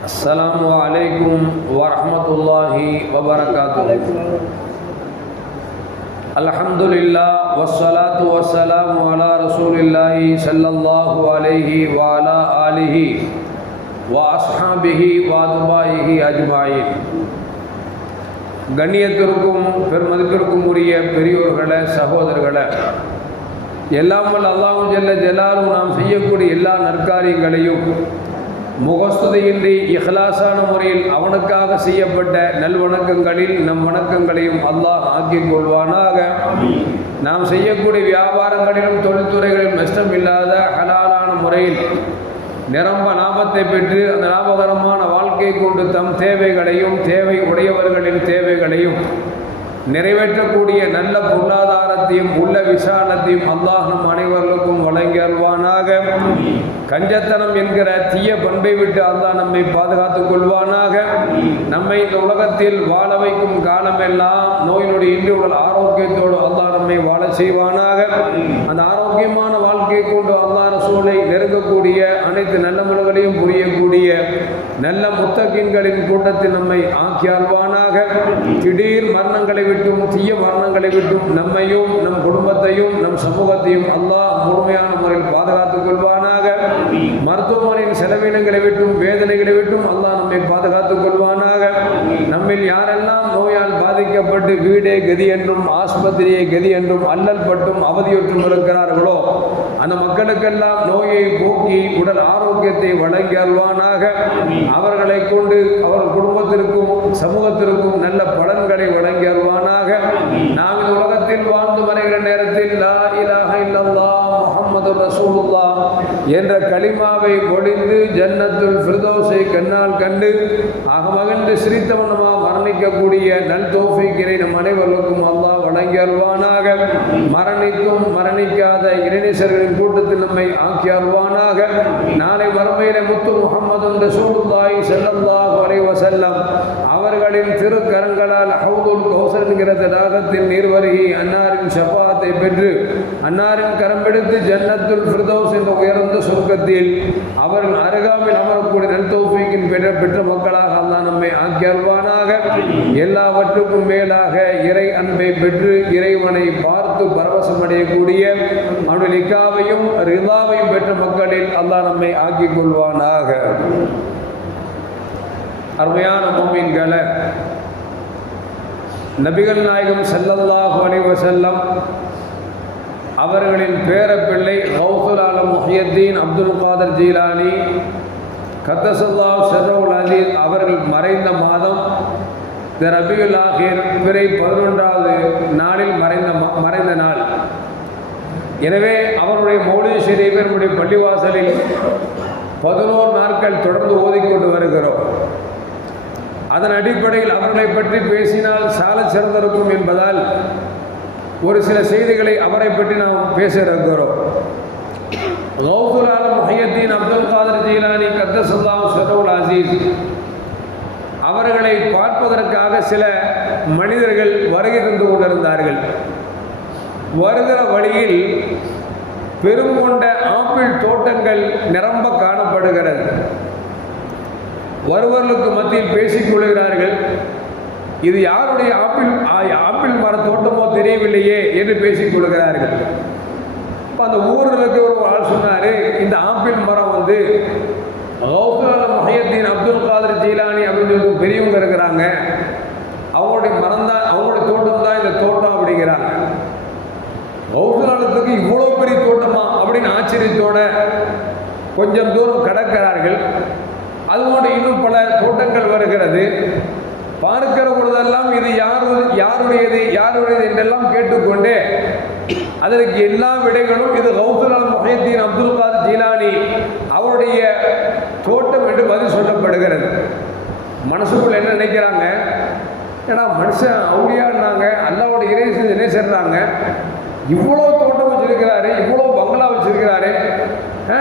السلام عليكم ورحمة الله وبركاته الحمد لله والصلاة والسلام على رسول الله صلى الله عليه وعلى آله وأصحابه وأتباعه أجمعين கண்ணியத்திற்கும் பெருமதிப்பிற்கும் உரிய பெரியோர்களே சகோதரர்களே எல்லாம் வல்ல அல்லாஹும் ஜெல்ல ஜலாலும் நாம் செய்யக்கூடிய எல்லா நற்காரியங்களையும் முகஸ்துதையின்றி இஹ்லாசான முறையில் அவனுக்காக செய்யப்பட்ட நல்வணக்கங்களில் நம் வணக்கங்களையும் அல்லாஹ் ஆக்கிக் கொள்வானாக. நாம் செய்யக்கூடிய வியாபாரங்களிலும் தொழில்துறைகளிலும் நஷ்டம் இல்லாத ஹலாலான முறையில் நிரம்ப லாபத்தை பெற்று அந்த லாபகரமான வாழ்க்கை கொண்டு தம் தேவைகளையும் தேவை உடையவர்களின் தேவைகளையும் நிறைவேற்றக்கூடிய நல்ல பொருளாதாரத்தையும் உள்ள விசாலத்தையும் அல்லாஹ் நம் அனைவர்களுக்கும் வழங்கி அல்வானாக கஞ்சத்தனம் என்கிற தீய பண்பை விட்டு அல்லாஹ் நம்மை பாதுகாத்துக் கொள்வானாக. நம்மை இந்த உலகத்தில் வாழ வைக்கும் காலமெல்லாம் நோயினுடைய இன்று உடல் ஆரோக்கியத்தோடு அல்லாஹ் நம்மை வாழ செய்வானாக. அந்த ஆரோக்கியமான வாழ்க்கையை கொண்டு அல்லா ரசூலை நெருங்கக்கூடிய அனைத்து நல்ல முறைகளையும் புரியக்கூடிய நல்ல முத்தகின்களின் கூட்டத்தில் நம்மை ஆக்கி திடீர் மரணங்களை விட்டும் தீய மரணங்களை விட்டும் நம்மையும் நம் குடும்பத்தையும் நம் சமூகத்தையும் அல்லாஹ் முழுமையான முறையில் பாதுகாத்துக் கொள்வானாக. மருத்துவமனையின் செலவினங்களை விட்டும் வேதனைகளை விட்டும் அல்லாஹ் நம்மை பாதுகாத்துக் கொள்வானாக. நம்மில் யாரெல்லாம் நோயால் பாதிக்கப்பட்டு வீடே கதி என்றும் ஆஸ்பத்திரியை கதி என்றும் அல்லல் பட்டும் அவதியுற்றும் இருக்கிறார்கள் அந்த மக்களுக்கெல்லாம் நோயை போக்கி உடல் ஆரோக்கியத்தை வழங்கி அல்வானாக அவர்களை கொண்டு அவர் குடும்பத்திற்கும் சமூகத்திற்கும் நல்ல பலன்களை வழங்கி அல்வானாக நாம் இந்த உலகத்தில் வாழ்ந்து வருகிற நேரத்தில் லா இலாஹ இல்லல்லாஹ் முஹம்மது ரசூலுல்லா என்ற களிமாவை பொழிந்து ஜன்னத்துள் ஃபிர்தௌஸை கண்ணால் கண்டு ஆக மகிழ்ந்து சிரித்தவனமாக மரணிக்கக்கூடிய நல் தோஃபிக்கினை நம் அனைவர்களுக்கும் அல்லா வழங்கி அல்வானாக மரணித்தும் மரணிக்காத இறைநேசர்களின் கூட்டத்தில் நம்மை ஆக்கி அல்வானாக நாளை மறுமையில முத்து முகமது ரசூலுல்லாஹி ஸல்லல்லாஹு அலைஹி வஸல்லம் அவர்களின் திருக்கரங்களால் ஹவுதுல் கௌசர் என்கிற தடாகத்தின் நீர்வருகி அன்னாரின் ஷஃபாத்தை பெற்று அன்னாரின் கரம் பிடித்து ஜன்னத்துல் ஃபிர்தௌஸ் என்ற உயர்ந்த சொர்க்கத்தில் அவர்கள் அருகாமையில் அமரக்கூடிய நல் தௌஃபீக்கின் பெற்ற பெற்ற மக்களாக அல்லாஹ் நம்மை ஆக்கி அல்வானாக எல்லாவற்றுக்கும் மேலாக இறை அன்பை பெற்று இறைவனை பார்த்து பரவசமடையக்கூடிய அவனுடைய நிக்காவையும் ரிதாவையும் பெற்ற மக்களில் அல்லாஹ் நம்மை ஆக்கிக் கொள்வானாக. அருமையான மோமீன்களை நபிகள் நாயகம் ஸல்லல்லாஹு அலைஹி வஸல்லம் அவர்களின் பேரப்பிள்ளை கௌசுல் ஆலம் முஹியத்தீன் அப்துல் காதர் ஜீலானி கத்தசல்லா செர்ரவுல் அலீஸ் அவர்கள் மறைந்த மாதம் த ரபியுல் ஆகிர் பிறை பதினொன்றாவது நாளில் மறைந்த ம- மறைந்த நாள். எனவே அவருடைய மௌலிய ஷெரீஃபை நம்முடைய பள்ளிவாசலில் பதினோரு நாட்கள் தொடர்ந்து ஓதிக்கொண்டு வருகிறோம். அதன் அடிப்படையில் அவர்களை பற்றி பேசினால் சால சிறந்திருக்கும் என்பதால் ஒரு சில செய்திகளை அவரை பற்றி நாம் பேச இருக்கிறோம். கௌசுல் ஆலம் முஹையத்தீன் அப்துல் காதர் ஜீலானி கத்தசல்லாம் ஷரவுல் அசீஸ் அவர்களை பார்ப்பதற்காக சில மனிதர்கள் வருகை தந்து கொண்டிருந்தார்கள். வருகிற வழியில் பெரும் கொண்ட ஆப்பிள் தோட்டங்கள் நிரம்ப காணப்படுகிறது. வருவர்களுக்கு மத்தியில் பேசிக் கொள்கிறார்கள் இது யாருடைய ஆப்பிள்? ஆப்பிள் மர தோட்டமோ தெரியவில்லையே என்று பேசிக் கொள்கிறார்கள். அப்போ அந்த ஊரில் ஒரு ஆள் சொன்னார் இந்த ஆப்பிள் மரம் வந்து கௌசல மஹியத்தீன் அப்துல் காதர் ஜீலானி பெரியவங்க இருக்கிறாங்க. அவங்களுடைய மரம் தான் அவங்களுடைய தோட்டம் தான் இந்த தோட்டம் அப்படிங்கிறாங்க. கௌசலாலத்துக்கு இவ்வளோ பெரிய தோட்டமா அப்படின்னு ஆச்சரியத்தோட கொஞ்சம் தூரம் கடக்கிறார்கள் அதுபோன்று இன்னும் பல தோட்டங்கள் வருகிறது. பார்க்கிற பொழுதெல்லாம் இது யாரு யாருடையது யாருடையது என்றெல்லாம் கேட்டுக்கொண்டே அதற்கு எல்லா விடைகளும் இது கௌசுல் முஹைத்தீன் அப்துல் காதர் ஜீலானி அவருடைய தோட்டம் என்று பதில் சொல்லப்படுகிறது மனசுக்குள்ள என்ன நினைக்கிறாங்க? ஏன்னா மனுஷன் அவுளியான்னாங்க அல்லாவோட இறை செஞ்சு என்ன செய்கிறாங்க இவ்வளோ தோட்டம் வச்சுருக்கிறாரு இவ்வளோ பங்களா வச்சுருக்கிறாரு.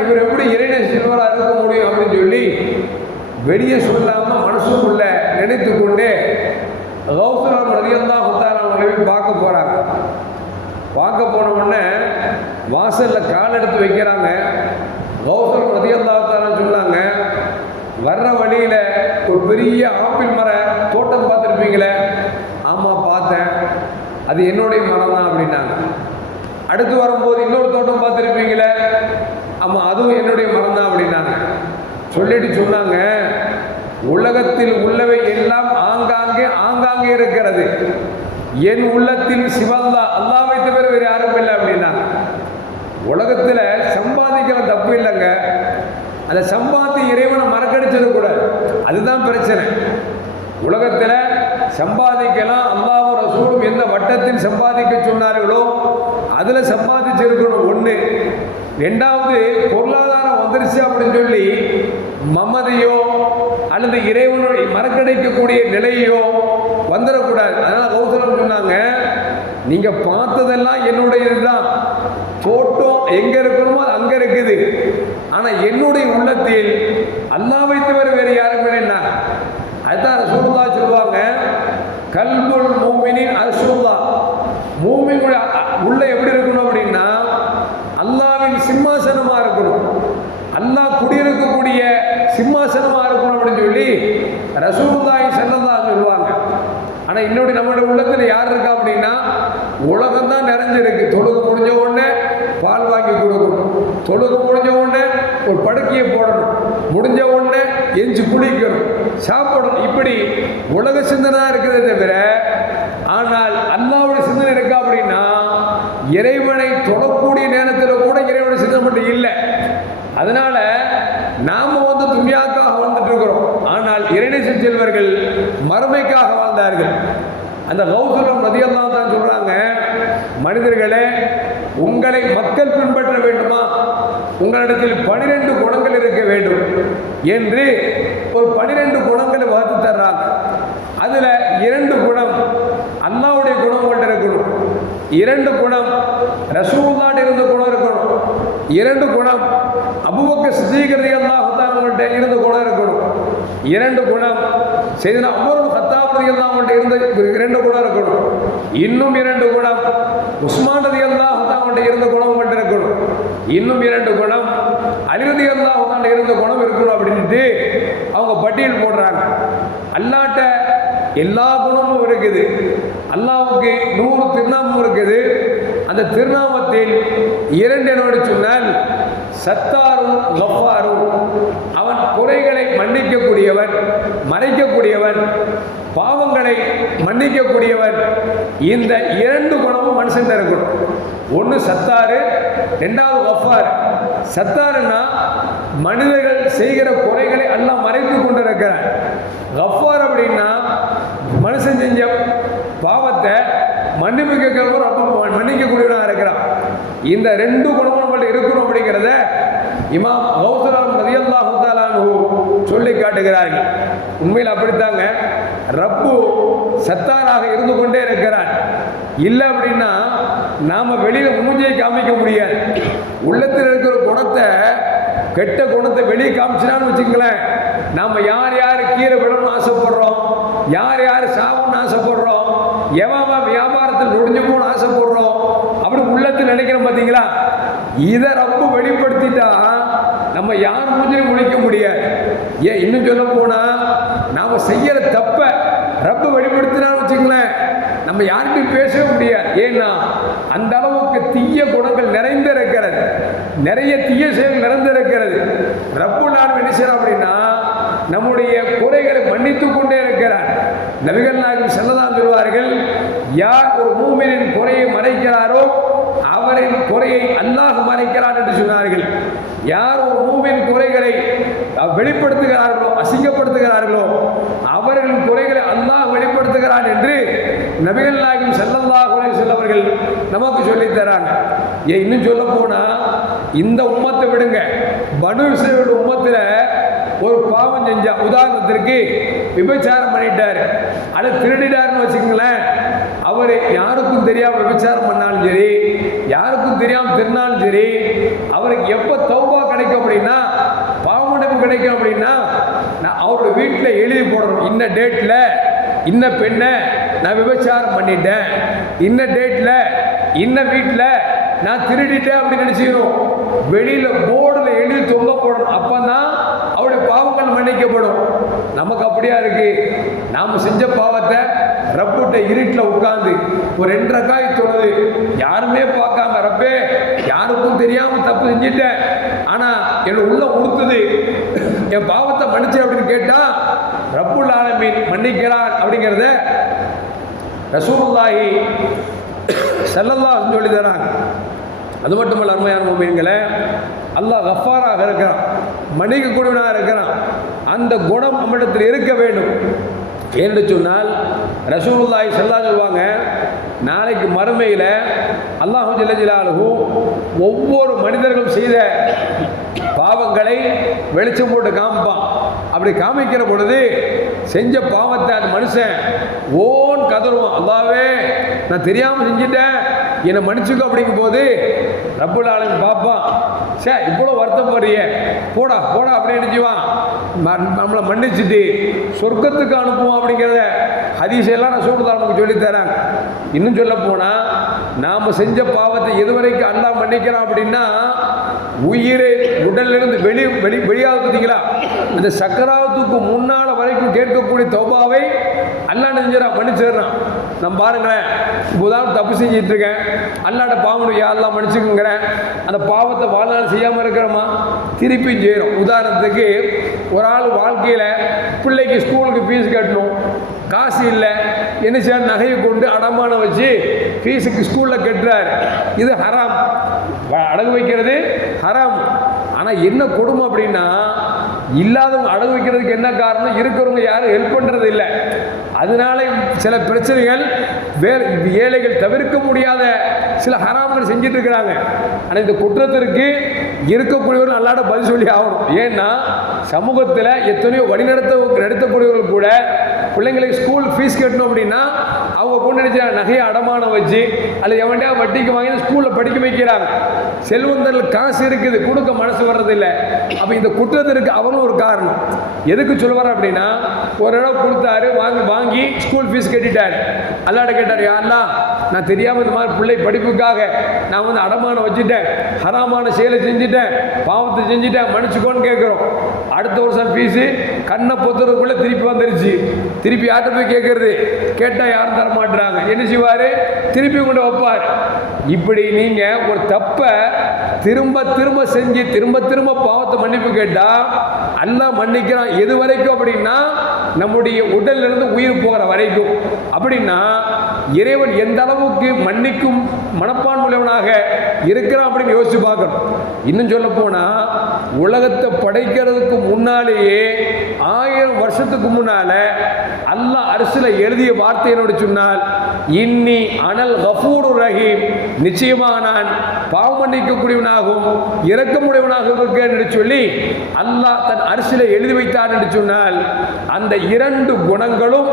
இவர் எப்படி இறைநே செல்வராக இருக்க முடியும் அப்படின்னு சொல்லி வெளியே சொல்லாமல் மனசுக்குள்ள நினைத்து கொண்டே கௌசலம் ரதியந்தான் ஹுத்தார் அவங்களை பார்க்க போகிறாங்க பார்க்க போன உடனே வாசலில் கால் எடுத்து வைக்கிறாங்க கௌசல் ரதியந்தாத்தாரன் சொன்னாங்க வர்ற வழியில் ஒரு பெரிய ஆப்பிள் மர தோட்டம் பார்த்துருப்பீங்களே? ஆமாம் பார்த்தேன். அது என்னுடைய மரம் தான் அப்படின்னாங்க. அடுத்து வரும்போது இன்னொரு தோட்டம் பார்த்துருப்பீங்களே? ஆமாம் அதுவும் என்னுடைய மரம் தான் அப்படின்னாங்க. சொல்லிட்டு சொன்னாங்க உலகத்தில் உள்ளவை எல்லாம் ஆங்காங்கே ஆங்காங்கே இருக்கிறது. என் உள்ளத்தில் சிவல்லா அல்லாவை தவிர வேறு யாரும் இல்லை அப்படின்னாங்க உலகத்தில் சம்பாதிக்கிற தப்பு இல்லைங்க அந்த சம்பாதி இறைவனை மறக்கடிச்சிடக்கூடாது அதுதான் பிரச்சனை. உலகத்தில் சம்பாதிக்கலாம் அல்லாவும் ரசூலும் எந்த வட்டத்தில் சம்பாதிக்க சொன்னார்களோ அதில் சம்பாதிச்சிருக்கணும் ஒன்று ரெண்டாவது பொருளாதாரம் வந்துருச்சு அப்படின்னு சொல்லி மமதையோ அல்லது இறைவனுடைய மறக்கடைக்கக்கூடிய நிலையோ வந்துடக்கூடாது அதனால் கௌசலம் சொன்னாங்க நீங்கள் பார்த்ததெல்லாம் என்னுடையது தான் ஃபோட்டோ எங்கே இருக்கணுமோ அது அங்கே இருக்குது. ஆனால் என்னுடைய உள்ளத்தில் அல்லாவை தவிர வேறு யாருமே என்ன அதுதான் ரசூலுல்லா சொல்லுவாங்க கல்புல் மூமினின் அரசுல்லா மூமினுடைய உள்ள எப்படி இருக்கணும் அப்படின்னா அல்லாவின் சிம்மாசனமா இருக்கணும். அல்லாஹ் குடியிருக்கக்கூடிய சிம்மாசனமா இருக்கணும் அப்படின்னு சொல்லி ரசூலுல்லாஹி ஸல்லல்லாஹு சொல்லுவாங்க. ஆனா இன்னொரு நம்மளுடைய உள்ளத்துல யார் இருக்கா அப்படின்னா உலகம் தான் நிறைஞ்சிருக்கு. தொழுகு முடிஞ்ச உடனே பால் வாங்கி கொடுக்கணும். தொழுகு முடிஞ்ச உடனே ஒரு படுக்கையை போடணும். முடிஞ்ச உடனே எஞ்சி குளிக்கணும். சாப்பிடணும். இப்படி உலக சிந்தனாக இருக்கிறத தவிர ஆனால் அல்லாவுடைய சிந்தனை இருக்கா அப்படின்னா இறைவனை தொடக்கூடிய நேரத்தில் கூட இறைவனை சிந்தனை மட்டும் இல்லை. அதனால நாம வந்து துன்யாக்காக வாழ்ந்துட்டு இருக்கிறோம். ஆனால் இறைநேசம் செல்வர்கள் மறுமைக்காக வாழ்ந்தார்கள். அந்த கௌசலம் நதியெல்லாம் தான் சொல்றாங்க மனிதர்களே உங்களை மக்கள் பின்பற்ற வேண்டுமா? உங்களிடத்தில் பனிரெண்டு குணங்கள் இருக்க வேண்டும் என்று ஒரு பனிரெண்டு குணங்களை வகுத்து தர்றாங்க. அதுல இரண்டு குணம் அல்லாவுடைய குணம் உங்கள்கிட்ட இருக்கணும். இரண்டு குணம் ரசூல்லாட்ட இருந்த குணம் இருக்கணும். இரண்டு குணம். அபுபக்க சித்தீகரதி அல்லாஹ் உங்கள்கிட்ட இருந்த குணம் இருக்கணும். இரண்டு குணம். செய்தனா அமரும் ஹத்தாபதி எல்லாம் அவங்கள்ட்ட இருந்த இரண்டு குணம் இருக்கணும். இன்னும் இரண்டு குணம். உஸ்மான் ரதி அவங்கள்ட்ட இருந்த குணம் மட்டும் இருக்கணும். இன்னும் இரண்டு குணம். அலிரதி அல்லாஹ் அவங்கள்ட்ட இருந்த குணம் இருக்கணும் அப்படின்ட்டு அவங்க பட்டியல் போடுறாங்க. அல்லாட்ட எல்லா குணமும் இருக்குது. அல்லாவுக்கு நூறு திருநாமம் இருக்குது. அந்த திருநாமத்தில் இரண்டு என்னோடு சொன்னால் சத்தாரும் கஃபாரும் அவன் குறைகளை மன்னிக்கக்கூடியவன் மறைக்கக்கூடியவன் பாவங்களை மன்னிக்கக்கூடியவன். இந்த இரண்டு குணமும் மனுஷன் இருக்கணும் ஒன்று சத்தாரு ரெண்டாவது கஃபார். சத்தாருன்னா மனிதர்கள் செய்கிற குறைகளை எல்லாம் மறைத்து கொண்டிருக்கிறான். கஃபார் அப்படின்னா மனுஷன் செஞ்ச பாவத்தை மன்னிப்பு கேட்கிறவர் மன்னிக்க மன்னிக்கக்கூடியவனாக இருக்கிறான். இந்த ரெண்டு குணமும் நம்மள்ட்ட இருக்கணும் அப்படிங்கிறத இமாம் கௌசலாம் ரதியல்லாஹு தாலானு சொல்லி காட்டுகிறார்கள். உண்மையில் அப்படித்தாங்க. ரப்பு சத்தாராக இருந்து கொண்டே இருக்கிறான். இல்லை அப்படின்னா நாம் வெளியில் மூஞ்சியை காமிக்க முடியாது. உள்ளத்தில் இருக்கிற குணத்தை கெட்ட குணத்தை வெளியே காமிச்சினான்னு வச்சுங்களேன் நாம் யார் யார் கீரை விடணும்னு ஆசைப்படுறோம் யார் யார் சாவுன்னு ஆசைப்படுறோம் எவன் வியாபாரத்தில் நொடிஞ்சு போகணும்னு ஆசைப்படுறோம் அப்படி உள்ளத்தில் நினைக்கிறோம் பார்த்தீங்களா இதை ரப்பு வெளிப்படுத்திட்டா நம்ம யார் மூஞ்சிலும் முழிக்க முடியாது. ஏன் இன்னும் சொல்ல போனா நாம செய்யற தப்ப ரப்பு வெளிப்படுத்தினான்னு வச்சுங்களேன் நம்ம யார்கிட்டையும் பேசவே முடியாது. ஏன்னா அந்த அளவுக்கு தீய குணங்கள் நிறைந்து இருக்கிறது நிறைய தீய செயல் நிறைந்து இருக்கிறது ரப்பு நான் என்ன செய்யறோம் அப்படின்னா நம்முடைய குறைகளை மன்னித்து கொண்டே இருக்கிறார். நபிகள் நாயகம் செல்லதான் சொல்வார்கள் யார் ஒரு மூமினின் குறையை மறைக்கிறாரோ அவரின் குறையை அல்லாஹ் மறைக்கிறான் என்று சொன்னார்கள். யார் ஒரு மூவின் குறைகளை வெளிப்படுத்துகிறார்களோ அசிங்கப்படுத்துகிறார்களோ அவர்களின் குறைகளை அல்லாஹ் வெளிப்படுத்துகிறான் என்று நபிகள் நாயகம் செல்லல்லாஹ் செல்லவர்கள் நமக்கு சொல்லித் தராங்க. ஏன் இன்னும் சொல்ல போனா இந்த உம்மத்தை விடுங்க. பனு இஸ்ரவேல் உம்மத்தில் ஒரு பாவம் செஞ்சா உதாரணத்திற்கு விபச்சாரம் பண்ணிட்டார். அதை திருடிட்டாருன்னு வச்சுக்கங்களேன். அவர் யாருக்கும் தெரியாமல் விபச்சாரம் பண்ணாலும் சரி யாருக்கும் தெரியாமல் தின்னாலும் சரி அவருக்கு எப்போ தௌபா கிடைக்கும் அப்படின்னா பாவமடைப்பு கிடைக்கும் அப்படின்னா நான் அவரோட வீட்டில் எழுதி போடணும். இன்ன டேட்டில் இன்ன பெண்ணை நான் விபச்சாரம் பண்ணிட்டேன். இன்ன டேட்டில் இன்ன வீட்டில் நான் திருடிட்டேன் அப்படின்னு நினச்சிக்கணும். வெளியில் போர்டில் எழுதி தொங்க போடணும். அப்பதான் அவருடைய பாவங்கள் மன்னிக்கப்படும். நமக்கு அப்படியா இருக்கு? நாம செஞ்ச பாவத்தை ரப்புட்ட இருட்டில் உட்காந்து ஒரு ரெண்டரை காய் தொழுது யாருமே பார்க்காம ரப்பே யாருக்கும் தெரியாம தப்பு செஞ்சிட்டேன் ஆனா என்னை உள்ள உடுத்துது. என் பாவத்தை மன்னிச்சு அப்படின்னு கேட்டா ரப்புல் ஆலமீன் மன்னிக்கிறான் அப்படிங்கிறத ரசூலுல்லாஹி ஸல்லல்லாஹு சொல்லி தராங்க. அது மட்டுமல்ல அருமையான மொபைல்களை அல்லாஹ் கஃபாராக இருக்கிறான் மன்னிக்கக்கூடியவனாக இருக்கிறான். அந்த குணம் நம்மிடத்தில் இருக்க வேண்டும். ஏன்னு சொன்னால் ரசூலுல்லாய் செல்லா சொல்லுவாங்க நாளைக்கு மறுமையில் அல்லாஹு ஜல்ல ஒவ்வொரு மனிதர்களும் செய்த பாவங்களை வெளிச்சம் போட்டு காமிப்பான். அப்படி காமிக்கிற பொழுது செஞ்ச பாவத்தை அந்த மனுஷன் ஓன் கதறுவான். அல்லாவே நான் தெரியாமல் செஞ்சிட்டேன் என்னை மன்னிச்சுக்கோ அப்படிங்கும் போது ரப்புல் ஆளுங்க பார்ப்பான் சே இவ்வளோ வருத்தப்படுறிய போடா போடா அப்படின்னு செய்வான் நம்மளை மன்னிச்சுட்டு சொர்க்கத்துக்கு அனுப்புவோம் அப்படிங்கிறத ஹதீஸெல்லாம் நான் சொல்லுதான் நமக்கு சொல்லித்தரேன். இன்னும் சொல்ல போனால் நாம் செஞ்ச பாவத்தை எதுவரைக்கும் அல்லாஹ் மன்னிக்கிறான் அப்படின்னா உயிரை உடலிலிருந்து வெளி வெளி வெளியாக பார்த்தீங்களா இந்த சக்கராவத்துக்கு முன்னால் வரைக்கும் கேட்கக்கூடிய தௌபாவை அல்லாஹ் நெஞ்சிடறான் மன்னிச்சிடுறான் நான் பாருங்களேன் உதாரணம் தப்பு செஞ்சிட்டு இருக்கேன். அல்லாட பாவம் யாரெல்லாம் மன்னிச்சுக்குங்கிறேன். அந்த பாவத்தை வாழ்நாள் செய்யாமல் இருக்கிறோமா? திருப்பி செய்கிறோம் உதாரணத்துக்கு ஒரு ஆள் வாழ்க்கையில் பிள்ளைக்கு ஸ்கூலுக்கு ஃபீஸ் கட்டணும். காசு இல்லை. என்ன செய்ய நகையை கொண்டு அடமானம் வச்சு ஃபீஸுக்கு ஸ்கூலில் கட்டுறார். இது ஹராம். அடகு வைக்கிறது ஹராம். ஆனால் என்ன கொடுமை அப்படின்னா இல்லாதவங்க அடகு வைக்கிறதுக்கு என்ன காரணம்? இருக்கிறவங்க யாரும் ஹெல்ப் பண்ணுறது இல்லை. அதனால சில பிரச்சனைகள் வேறு ஏழைகள் தவிர்க்க முடியாத சில ஹராம்கள் செஞ்சுட்டு இருக்கிறாங்க. ஆனால் இந்த குற்றத்திற்கு இருக்கக்கூடியவர் நல்லாட பதில் சொல்லி ஆகணும். ஏன்னா சமூகத்தில் எத்தனையோ வழிநடத்த நடத்தக்கூடியவர்கள் கூட பிள்ளைங்களுக்கு ஸ்கூல் ஃபீஸ் கட்டணும் அப்படின்னா அவங்க கொண்டு நினைச்சா நகையை அடமானம் வச்சு அல்லது எவன்டா வட்டிக்கு வாங்கி ஸ்கூலில் படிக்க வைக்கிறாங்க. செல்வந்தர்கள் காசு இருக்குது கொடுக்க மனசு வர்றதில்லை. அப்போ இந்த குற்றத்திற்கு அவனும் ஒரு காரணம். எதுக்கு சொல்லுவார் அப்படின்னா ஒரு இடம் கொடுத்தாரு வாங்கி வாங்கி ஸ்கூல் ஃபீஸ் கட்டிட்டார். அல்லாட கேட்டார் யாருன்னா நான் தெரியாமல் இந்த மாதிரி பிள்ளை படிப்புக்காக நான் வந்து அடமானம் வச்சுட்டேன். ஹராமான செயலை செஞ்சுட்டேன் பாவத்தை செஞ்சுட்டேன் மன்னிச்சுக்கோன்னு கேட்குறோம். அடுத்த வருஷம் ஃபீஸு கண்ணை பொத்துறதுக்குள்ளே திருப்பி வந்துருச்சு. திருப்பி யார்கிட்ட போய் கேட்குறது? கேட்டால் யாரும் தர மாட்டுறாங்க என்ன செய்வார்? திருப்பி உங்கள்கிட்ட வைப்பார். இப்படி நீங்கள் ஒரு தப்பை திரும்ப திரும்ப செஞ்சு திரும்ப திரும்ப பாவத்தை மன்னிப்பு கேட்டால் அல்லா மன்னிக்கிறான். எது வரைக்கும் அப்படின்னா நம்முடைய உடல்லிருந்து உயிர் போகிற வரைக்கும். அப்படின்னா இறைவன் எந்த அளவுக்கு மன்னிக்கும் மனப்பான்மையுள்ளவனாக இருக்கிறான் அப்படின்னு யோசிச்சு பார்க்கணும். இன்னும் சொல்ல போனா உலகத்தை படைக்கிறதுக்கு முன்னாலேயே ஆயிரம் வருஷத்துக்கு முன்னால அல்லாஹ் அரசுல எழுதிய வார்த்தை என்னோட சொன்னால் இன்னி அனல் கஃபூர் ரஹீம். நிச்சயமாக நான் பாவம் மன்னிக்கக்கூடியவனாகவும் இறக்கமுடையவனாகவும் இருக்கேன் என்று சொல்லி அல்லாஹ் தன் அரசியலை எழுதி வைத்தான் என்று சொன்னால் அந்த இரண்டு குணங்களும்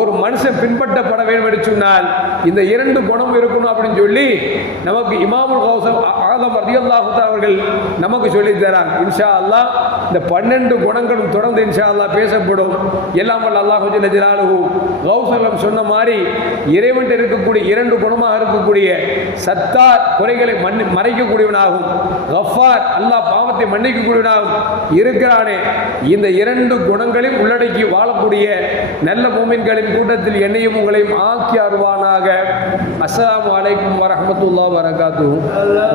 ஒரு மனுஷன் பின்பற்றப்பட வேண்டும் என்று சொன்னால் இந்த இரண்டு குணம் இருக்கணும் அப்படின்னு சொல்லி நமக்கு இமாமுல் கௌசம் ஆதம் அதிகல்லாஹு அவர்கள் நமக்கு சொல்லித் தராங்க. இன்ஷா அல்லாஹ் இந்த பன்னெண்டு குணங்களும் தொடர்ந்து இன்ஷா அல்லாஹ் பேசப்படும். எல்லாம் வல்ல அல்லாஹ் ஜல்ல ஜலாலுஹு. கௌசலம் சொன்ன மாதிரி இறைவன் இருக்கக்கூடிய இரண்டு குணமாக இருக்கக்கூடிய சத்தார் குறைகளை மன்னி மறைக்கக்கூடியவனாகும். கஃபார் அல்லாஹ் பாவத்தை மன்னிக்கக்கூடியவனாகும். இருக்கிறானே. இந்த இரண்டு குணங்களையும் உள்ளடக்கி வாழக்கூடிய நல்ல மூமின்களின் கூட்டத்தில் என்னையும் உங்களையும் ஆக்கி அருவானாக அஸ்லாம் அலைக்கும் வரமத்துல்லா வரகாத்து அல்லா